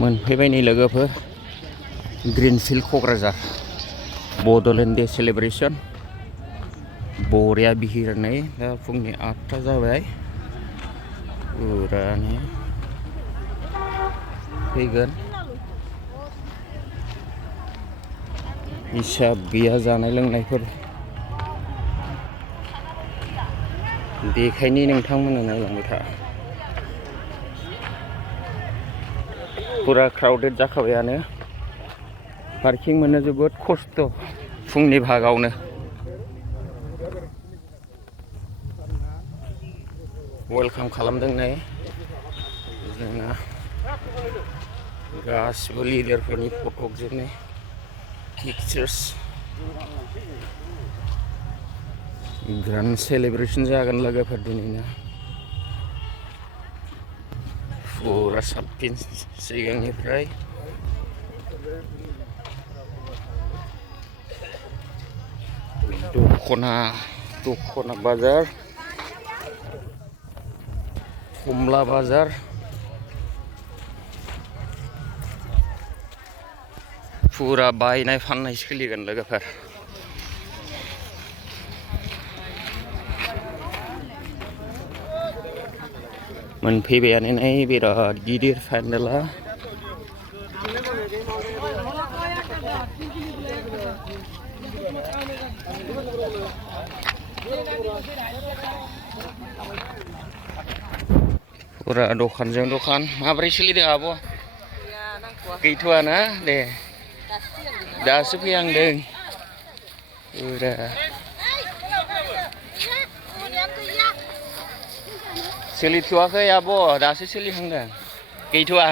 मोनफैबाय नै लोगोफोर greenfield Kokrajhar Bodoland day celebration बरिया बिहिरनाय दा फुंनि 8टा जाबाय पुरानो फैगोन हिसाब गैया जानाय लोंनायफोर देखायनि नोंथांमोननो नायलांबाय था पूरा क्राउडेड जाखाबायानो पार्किं मोननो जोबोद खस्थ फुंनि भागावनो वेलकाम खालामदों नै जोंना गासिबो लिडारफोरनि फटकजोंनो पिक्चार्स ग्रान्ड सेलिब्रेशन जागोन लोगोफोर दिनैनो पूरा साबसिन सिगांनिफ्राय दखना बाजार कमला बाजार पूरा बायनाय फाननाय सोलिगोन लोगोफोर मोनफैबायानो नै बिराद गिदिर पेन्डेला पूरा दखानजों दखान माबोरै सोलिदों आब' गैथ'आ ना दे दासो फैहांदों पूरा सोलिथ'वाखै आब' दासो सोलिहांदों गैथ'आ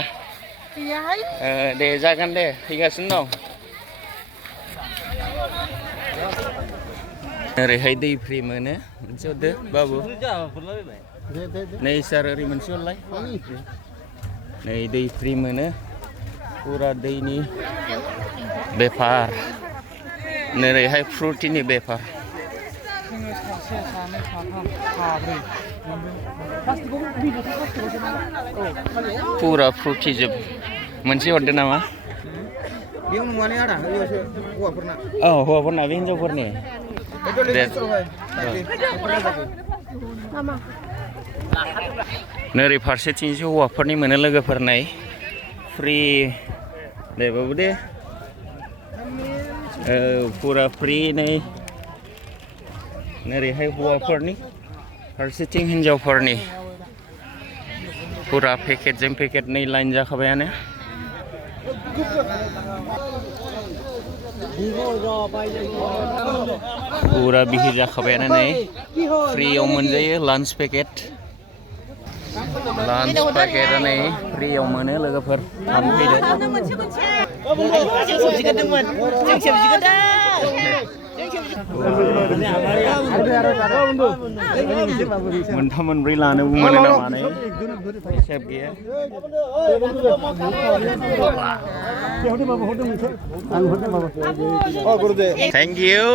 दे जागोन दे फैगासिनो दं ओरैहाय दै फ्रि मोनो मोनसे हरदो बाबु नै सार ओरै मोनसे हरलाय नै दै फ्रि मोनो पूरा दैनि बेफार नोरैहाय फ्रुटिनि बेफार पूरा फ्रुटि जोब मोनसे हरदो नामा औ हौवाफोरना बे हिनजावफोरनि नोरै फारसेथिंसो हौवाफोरनि मोनो लोगोफोर नै फ्रि दे बाबु दे पूरा फ्रि नै नोरैहाय हौवाफोरनि फारसेथिं हिनजावफोरनि पूरा पेकेटजों पेकेट नै लाइन जाखाबायानो पूरा बिहि जाखाबायानो नै फ्रियाव मोनजायो लान्च पेकेट नै फ्रियाव मोनो लोगोफोर थांफैदो मोनथाम मोनब्रै लानोबो मोनो नामा नै हिसाब गैया थेंक इउ